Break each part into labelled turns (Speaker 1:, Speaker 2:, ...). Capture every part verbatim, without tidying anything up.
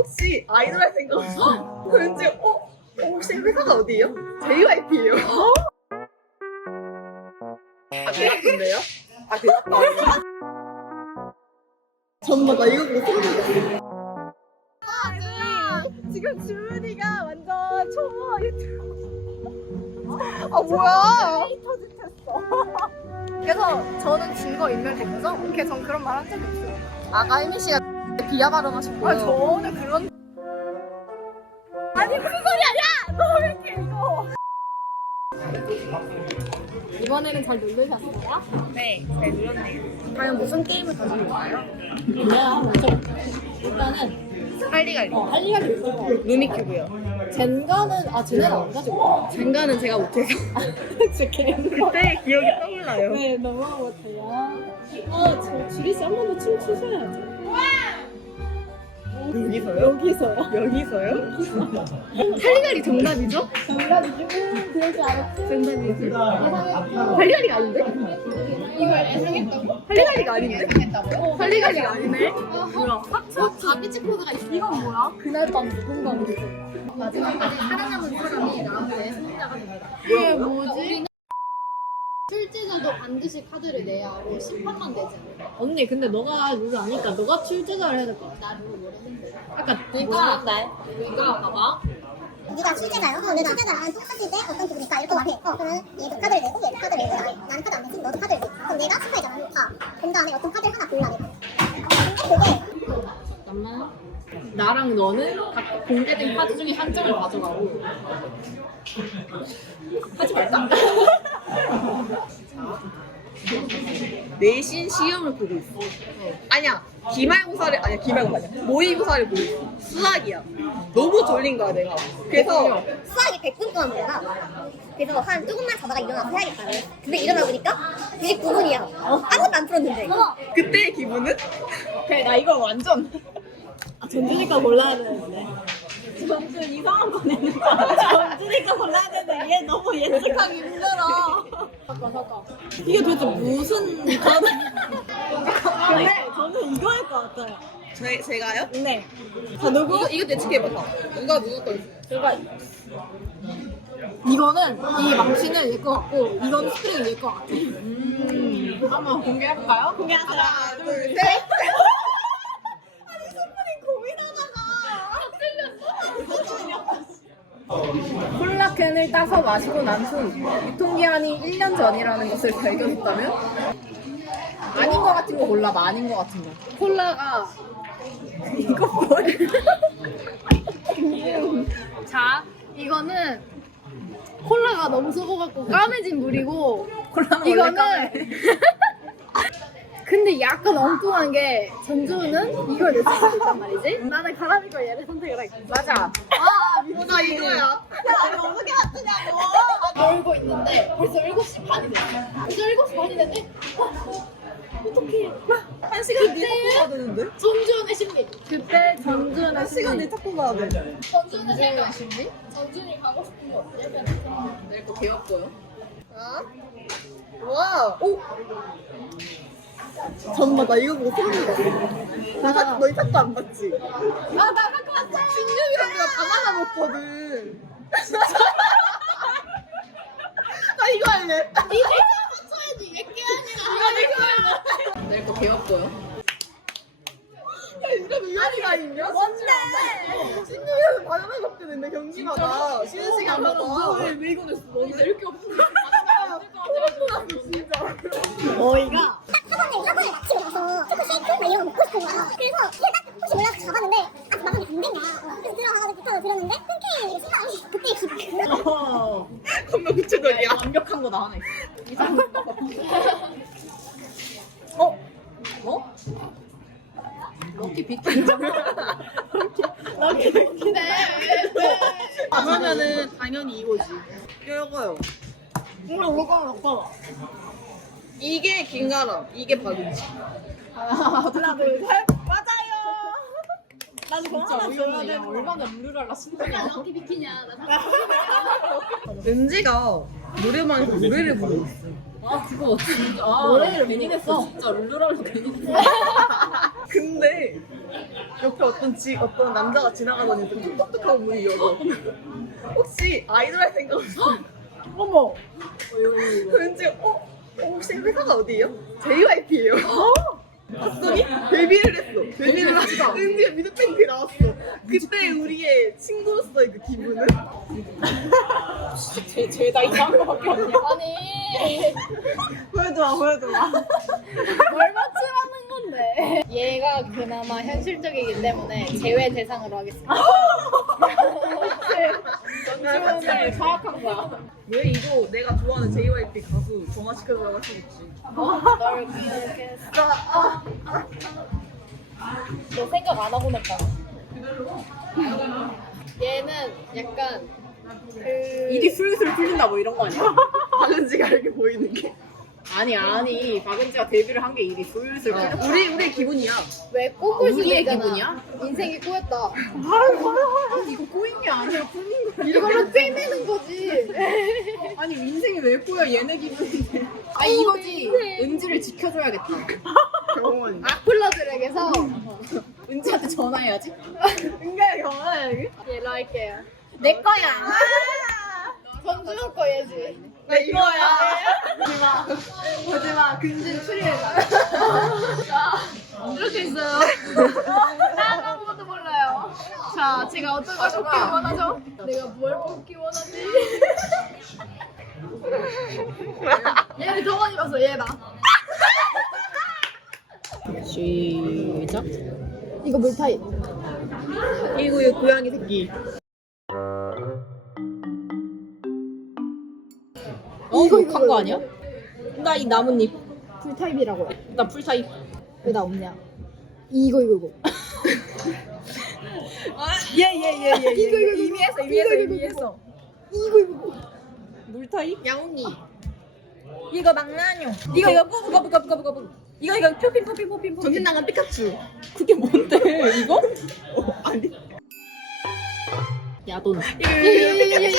Speaker 1: 혹시 아이돌 할 생각 없어? 왠지 어? 어, 혹시 회사가 어디예요? 제이와이피예요. 아 대학인데요? 아 대학도 아니에요? 잠깐만 나 이거 보고 소름 돋았어.
Speaker 2: 아, 지금 주은이가 완전 초보 유튜버.
Speaker 1: 아 뭐야?
Speaker 2: 그래서 저는 증거 인멸된 거죠? 오케이, 전 그런 말 한 적이 없어요.
Speaker 1: 아까 혜민 씨가 비하 발언하셨고요.
Speaker 2: 아, 저는 그런. 아니, 무슨 소리야! 야! 너 왜 이렇게 이거. 이번에는 잘 누르셨어요? 네, 잘 눌렀네요. 과연 무슨 게임을 가지고 있나요?
Speaker 3: 내가 한번 맞춰볼게. 일단은
Speaker 1: 할리갈리.
Speaker 3: 어, 할리갈리 있을 것 같아.
Speaker 1: 루미큐브요.
Speaker 3: 젠가는 아 쟤네는 안 가지고 있다.
Speaker 1: 젠가는 제가 못해서.
Speaker 3: 진짜 개인
Speaker 1: 그때 기억이 떠올라요.
Speaker 3: 네 너무 못해요. 아저 주리 씨 한 번 더 춤 추셔야죠.
Speaker 1: 여기서요?
Speaker 3: 여기서요?
Speaker 1: 여기서요? 할리갈리 정답이죠?
Speaker 3: 정답이지? 그러지 않았지?
Speaker 1: 정답이지. 할리갈리가 아닌데?
Speaker 2: 이걸 예상했다고?
Speaker 1: 할리갈리가 아닌데?
Speaker 2: 예상했다고?
Speaker 1: 할리갈리가 아니네? 뭐야?
Speaker 2: 저 다비치 코드가 있어. 이건 뭐야?
Speaker 3: 그날 밤 누군가 모르겠
Speaker 2: 마지막까지 살아남은 사람이 나한테 승자가 됩니다.
Speaker 3: 이게 뭐지?
Speaker 2: 출제자도 반드시 카드를 내야 하고 심판만 되지 않을까?
Speaker 3: 언니 근데 너가 룰을 아니까 너가 출제자를 해야 될 것 같아.
Speaker 2: 나 룰을 모르는데.
Speaker 3: 아까
Speaker 2: 그러니까
Speaker 3: 모르는데.
Speaker 2: 그러니까 봐봐.
Speaker 4: 네가 출제자요? 어, 내가 출제자랑 똑같을 때 어떤 기분일까? 이럴 것 같아. 어, 그러면 얘도 카드를 내고 얘도 카드를 내고 나, 나는 카드 안 내지 너도 카드를 내. 그럼 내가 스파이잖아. 다. 본 다음에 어떤 카드를 하나 골라 내가. 근데 그게
Speaker 3: 잠깐만. 나랑 너는 각 공개된 카드 중에 한 장을 가져가고 하지 말자.
Speaker 1: 내신 시험을 보고 있어. 아니야. 기말고사를 아니야 기말고사 아니야. 모의고사를 보고 있어. 수학이야. 너무 졸린 거야 내가. 그래서
Speaker 4: 수학이 백 분 동안 보잖아. 그래서 한 조금만 자다가 일어나서 해야겠다. 근데 일어나 보니까 구십구 분이야. 아무것도 안 풀었는데.
Speaker 1: 그때의 기분은?
Speaker 3: 그래 나 이거 완전 아, 전주니까 골라야 되는데 전주 이상한 거 내는 거 전주니까 골라야 되는데 얘 너무 예측하기 힘들어. 잠깐 잠깐 이게 도대체 무슨 카드? 근데 저는 이거 할 것 같아요.
Speaker 1: 제, 제가요?
Speaker 3: 네. 자 누구?
Speaker 1: 이거 이거 예측해봐. 누가 누구 거 있어?
Speaker 3: 제가 이거는 이 망치는 얘 거 같고 이거는 스프링이 얘 거 같아. 음. 한번 공개해볼까요? 공개하세요.
Speaker 1: 하나 둘 셋.
Speaker 2: 콜라캔을 따서 마시고 난 후 유통기한이 일 년 전이라는 것을 발견했다면?
Speaker 3: 아닌 거 같은 거 골라, 아닌 거 같은 거.
Speaker 2: 콜라가 이거 뭐야? 자, 이거는 콜라가 너무 썩어갖고 까매진 물이고
Speaker 1: 콜라는 원래
Speaker 2: 이거는
Speaker 1: 까매.
Speaker 2: 근데 약간 엉뚱한 게 전주는 이걸 냈을 수도 있단 말이지? 나는 가라비 걸 얘를 선택을 할게.
Speaker 3: 맞아.
Speaker 2: 아,
Speaker 1: 뭐가 이거야?
Speaker 3: 야, 이거 어떻게 맞추냐고. 놀고 있는데 벌써 일곱 시 반이 됐어. 벌써 일곱 시 반이 됐네? 어떡해.
Speaker 1: 한 시간 뒤에 찾고 가야 되는데?
Speaker 3: 전주현의 심리.
Speaker 2: 그때 전주는
Speaker 1: 한 시간 뒤에 찾고 가야 돼.
Speaker 3: 전주현의 심리? 전주현이 가고 싶은 거 어때?
Speaker 1: 내거 귀엽고요. 자, 와, 오. 잠깐만 나 이거 보고 소름 돋았어. 너 사- 너이 사건 안 봤지?
Speaker 3: 아, 나 갖고 왔어.
Speaker 1: 신유이랑 내가 다 받아먹거든. 나 이거 할래.
Speaker 3: 이거 맞춰야지. 몇 개 아니라.
Speaker 1: 내거 귀엽고요. 야, 이러면 이한이가 아니냐? 뭔데? 신유이랑 바나나 먹게 된대 경기마다 쉬는 시간마다.
Speaker 3: 왜 이거 냈어? 너는 이렇게 없으면
Speaker 1: 소름 돋았어 진짜.
Speaker 3: 너희가
Speaker 4: 학원에 학원에 마치고 나서 초코 쉐이크 막 이런 거 먹고 싶은 거야. 그래서 이게 딱 혹시 몰라서 잡았는데 아직 마감이 안 된 거야. 그래서 들어가가지고 부탁을 드렸는데 흔쾌히 이거 신발 그때 기분.
Speaker 3: 어,
Speaker 1: 겁나 구체적이야.
Speaker 3: 완벽한 거 나하나 있어. 이상.
Speaker 1: 어?
Speaker 3: 뭐? 럭키 비키죠? 럭키 비키네.
Speaker 1: 그러면은 당연히 이거지. 이거요.
Speaker 3: 이거 이거 먹어.
Speaker 1: 이게 긴가람, 이게 박은지.
Speaker 3: 하나, 둘, 셋. 맞아요. 난 그거 하나 줘야 돼. 얼마나 루루랄라 신나냐.
Speaker 2: 럭키 비키냐?
Speaker 1: 은지가 노래방에서 노래를 부르고 있어.
Speaker 3: 아 그거 진짜 아, 노래를 괜히 냈어. 진짜 룰루랄라 괜히 냈어.
Speaker 1: 근데 옆에 어떤 지 어떤 남자가 지나가더니 좀 똑똑하고 문이 열어. 혹시 아이돌 할 생각 없어?
Speaker 3: 어머.
Speaker 1: 왠지 어? 어, 혹시 회사가 어디예요? 제이와이피예요. 봤더니 데뷔를 했어. 데뷔를 하고 은지가 미드뱅크에 나왔어. 그때 우리의 친구로서의 그 기분은?
Speaker 3: 쟤, 쟤다 이상한 거밖에 없냐.
Speaker 2: 아니
Speaker 3: 보여줘봐, 보여줘봐.
Speaker 2: 뭘 맞추라는 건데. 얘가 그나마 현실적이기 때문에 제외 대상으로 하겠습니다.
Speaker 3: 질문을 파악한 거야.
Speaker 1: 왜 이거 내가 좋아하는 제이와이피 가수 정화시켜달라고 할 수 있지.
Speaker 2: 널 기억했어. 아, 아. 너 생각 안 하고 냈다. 얘는 약간 그
Speaker 3: 일이 술술 풀린다 뭐 이런 거 아니야?
Speaker 1: 박은지가 이렇게 보이는 게.
Speaker 3: 아니 아니 박은지가 데뷔를 한 게 일이 술술 풀렸다.
Speaker 1: 우리 우리의 기분이야.
Speaker 2: 왜 꼬고
Speaker 3: 우리의
Speaker 2: 있잖아.
Speaker 3: 기분이야?
Speaker 2: 인생이 꼬였다.
Speaker 3: 아니 이거 꼬인 게 아니라 풀린 거야.
Speaker 2: 이걸로 꿰매는 거지.
Speaker 3: 아니 인생이 왜 꼬여 얘네 기분인데. 아 이거지. 은지를 지켜줘야겠다.
Speaker 1: 병원.
Speaker 2: 악플러들에게서
Speaker 3: 은지한테 전화해야지.
Speaker 1: 은가야 병원.
Speaker 2: 얘로 할게요. 내 거야. 전주호 거 얘지.
Speaker 1: 나 이거야. 보지마. 보지마. 근진 추리해.
Speaker 2: 이렇게 있어요. 난 아무것도 몰라요. 자, 제가 어떤 걸 뽑기 원하죠? 내가 뭘 뽑기 원하지? 얘를 더 많이 봤어, 얘다.
Speaker 3: 시작.
Speaker 2: 이거 물타입.
Speaker 1: 이거 고양이 새끼.
Speaker 3: 어 이거 욕한 거 아니야? 나 이 나뭇잎.
Speaker 2: 불타입이라고요.
Speaker 3: 나 풀타입.
Speaker 2: 왜 나 없냐? 이거, 이거, 이거.
Speaker 3: 예예예예.
Speaker 2: 이거, 이거,
Speaker 3: 이미 했어 이미 했어 이미 했어.
Speaker 2: 이거, 이거.
Speaker 3: 물타입?
Speaker 2: 양훈이.
Speaker 3: 이거 망나뇽. 이거 이거 뿌뿌 뿌뿌 뿌뿌 뿌뿌 뿌뿌. 이거 이거 포핀 포핀 포핀 포핀.
Speaker 1: 전진 나간 피카츄.
Speaker 3: 그게 뭔데 이거?
Speaker 1: 어, 아니.
Speaker 3: 야돈.
Speaker 2: 야야야야야.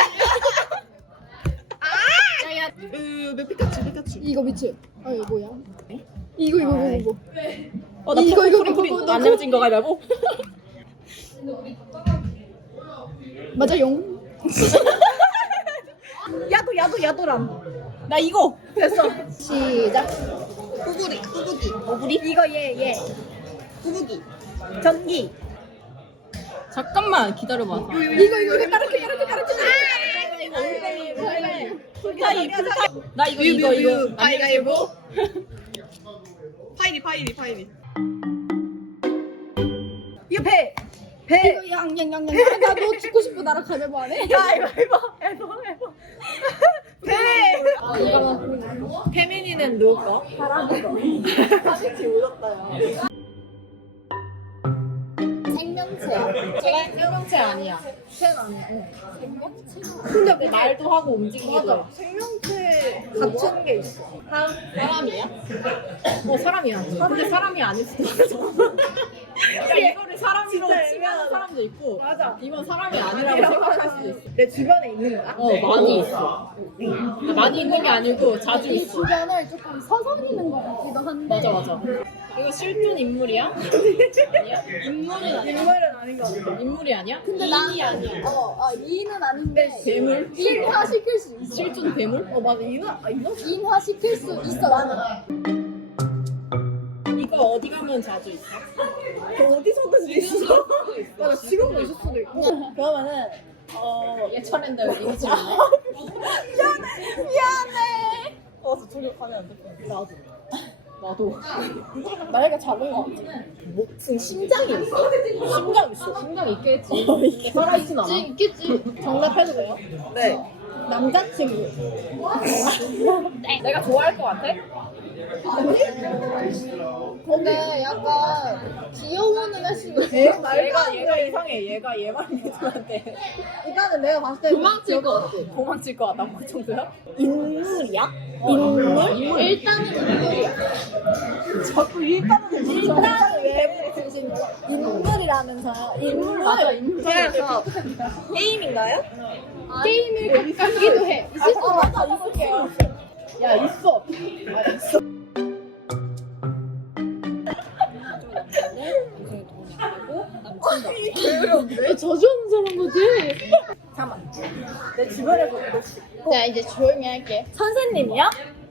Speaker 2: 야야.
Speaker 1: 으, 내 피카츄 피카츄.
Speaker 2: 이거 미츠. 아 이거 뭐야? 이거 이거 이거 이거.
Speaker 3: 어나
Speaker 2: 이거, 이거,
Speaker 3: 프린
Speaker 2: 이거,
Speaker 3: 프린
Speaker 2: 이거,
Speaker 3: 안
Speaker 2: 이거.
Speaker 3: 내어진 거 가위바위보.
Speaker 2: 맞아 용.
Speaker 3: 야도 야도 야도람. 나 이거 됐어.
Speaker 2: 시작.
Speaker 1: 꾸부리 꾸부기.
Speaker 3: 오구리? 이거 얘 얘.
Speaker 1: 꾸부기.
Speaker 3: 전기. 잠깐만 기다려봐.
Speaker 2: 이거 이거 까르게 까르게 까르게.
Speaker 3: 풀타입 풀타입. 나 이거 이거 이거.
Speaker 1: 가위가위보. 파이리 파이리 파이리.
Speaker 3: 이거 배. 배.
Speaker 2: 이거 양양양양. 나너 죽고 싶어 나랑 가위바위보 안 해?
Speaker 3: 가위바위보. 해보 해보. 배.
Speaker 2: 아 이거는
Speaker 3: 태민이는 누구 거?
Speaker 1: 사진치 올렸다요.
Speaker 2: 생명체.
Speaker 3: 제가 생명체 아니야.
Speaker 2: 쟤는 아니야. 응. 생명체.
Speaker 3: 근데 왜 말도 하고 움직이기도 해.
Speaker 2: 맞아. 생명체 갖춘 게 있어.
Speaker 3: 사, 사람이야? 어 사람이야. 근데 사람이 아닐 수도 있어. 그러니까 이거를 사람으로 칭하는 사람도 있고 맞아. 이건 사람이 아니라고 생각할 수도 있어.
Speaker 1: 내 주변에 있는 거야?
Speaker 3: 어 많이 있어. 그러니까 많이 있는 게 아니고 자주
Speaker 2: 이
Speaker 3: 있어.
Speaker 2: 주변을 조금 서성이는 것 같기도 한데.
Speaker 3: 맞아 맞아. 이거 실존 인물이야? 아니야? 인물은 아니야.
Speaker 1: 인물은 아닌 것 같아.
Speaker 3: 인물이 아니야?
Speaker 2: 근데
Speaker 3: 인이
Speaker 2: 나는
Speaker 3: 아니야.
Speaker 2: 어, 아 이는 아닌데
Speaker 3: 괴물?
Speaker 2: 인화 시킬 수 있어.
Speaker 3: 실존 괴물?
Speaker 2: 어 맞아 인화 아 인화 인화 시킬 수 있어 나는.
Speaker 3: 이거 어디 가면 자주 있어?
Speaker 1: 어디서든 있어. 맞아 지금도 있을 수도 있고.
Speaker 3: 그러면은 어 예천랜드 이거 찍을래?
Speaker 1: 어, 저 저기 가면 안 될 것 같아. 나도.
Speaker 3: 나도.
Speaker 2: 나이가 작은 거 같아.
Speaker 3: 목숨 심장이 있어? 심장 있어. 심장 있겠지. 근데 살아있진 않아.
Speaker 2: 있겠지 있겠지. 정답해도 돼요?
Speaker 1: 네.
Speaker 2: 남자친구.
Speaker 3: 내가 좋아할 것 같아?
Speaker 2: 근데 약간 귀여워는 할 수도 있어.
Speaker 3: 얘가 얘가 이상해. 얘가 얘만 믿으면돼.
Speaker 2: 일단은 내가 봤을 때
Speaker 3: 도망칠 것 같아. 도망칠 것 같다. 그 정도야?
Speaker 2: 인물이야?
Speaker 3: 인물?
Speaker 2: 일단은 인물이야.
Speaker 3: 자꾸 일단은
Speaker 2: 일단은 왜 무슨 인물이라면서 인물
Speaker 3: 맞아 인물.
Speaker 1: 그래서 게임인가요?
Speaker 2: 게임일 것 같기도 해. 있을 것 같아. 있을게요.
Speaker 3: 야 있어. 아 있어. 인생이 돈이 안 되고
Speaker 2: 야, 자주 하는 사람 같아.
Speaker 3: 잠깐만. 내 주변에 보고
Speaker 2: 자, 이제 조용히 할게.
Speaker 3: 선생님이야?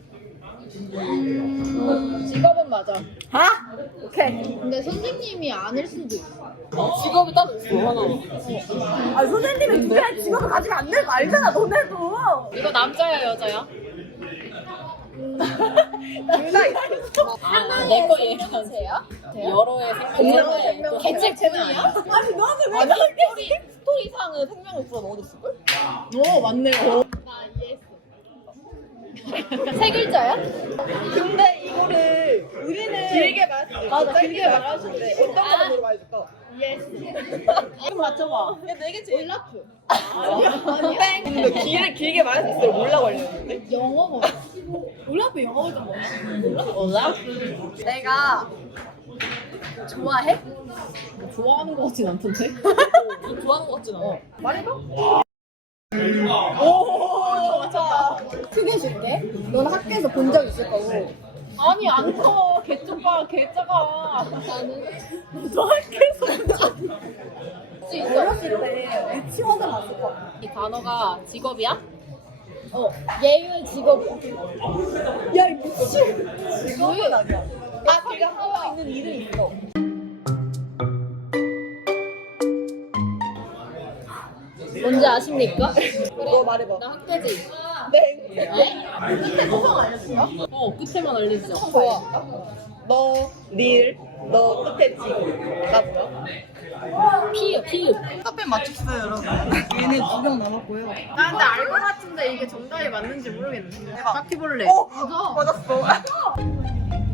Speaker 2: 음, 직업은 맞아.
Speaker 3: 아? 오케이.
Speaker 2: 근데 선생님이 아닐 수도 있어.
Speaker 1: 직업이 따로 있어 하나.
Speaker 3: 아 선생님은 누가 직업을 가지고 안 되는 거 알잖아 너네도.
Speaker 2: 이거 남자야, 여자야?
Speaker 1: 둘 다 있어.
Speaker 2: 아, 내거 얘기하세요? 여러의
Speaker 1: 생명, 생명.
Speaker 2: 개체품이야?
Speaker 3: 아니 너는 왜
Speaker 1: 아니 스토리 스토리상은 생명을 불어 넣어줬을걸?
Speaker 2: 오, 맞네요. 나 이해했어. 세 글자야?
Speaker 1: 근데 이거를 우리는 길게 말했지.
Speaker 2: 맞아, 길게 말하셨는데
Speaker 1: 어떤 거로 물어봐줄까?
Speaker 2: 이해했어.
Speaker 3: 이거 맞춰봐.
Speaker 1: 야네 개지.
Speaker 2: 올라프.
Speaker 1: 땡. 근데 길 길게 말했을 때 몰라 걸렸는데.
Speaker 2: 영어 뭐?
Speaker 3: 올라프 영어 좀 뭐야?
Speaker 1: 몰라?
Speaker 3: 내가 좋아해?
Speaker 2: 좋아하는 거 같진 않던데?
Speaker 1: 좋아하는 거 같진 않아. 말해봐.
Speaker 3: 오 맞췄다. 크게 줄게. 너는 학교에서 본 적 있을 거고.
Speaker 2: 아니, 안 커. 개쪽봐, 개짜가. 나는
Speaker 3: 너 학교에서 본 적 있어? 어렸을 때 유치원을 갔을 거야.
Speaker 2: 이 단어가 직업이야? 어. 예의 직업이야.
Speaker 3: 야, 이 미친.
Speaker 2: 직업은
Speaker 3: 아니야.
Speaker 1: 아 걔가 하고 있는 일은 있어.
Speaker 2: 뭔지 아십니까?
Speaker 1: 너 말해봐.
Speaker 2: 나 학대지.
Speaker 1: 네.
Speaker 2: 네? 끝에 소성 알려줄까? 어, 끝에만 알려주자.
Speaker 1: 좋아. 너 릴. 너 끝에 지. 나 뭐야?
Speaker 2: 피읍, 피읍.
Speaker 1: 카페 맞췄어요 여러분. 얘네 두 명 남았고요.
Speaker 2: 나 근데 알 것 같은데 이게 정답이 맞는지 모르겠네.
Speaker 1: 해봐.
Speaker 2: 바퀴벌레.
Speaker 1: 어?
Speaker 2: 맞아.
Speaker 1: 맞았어.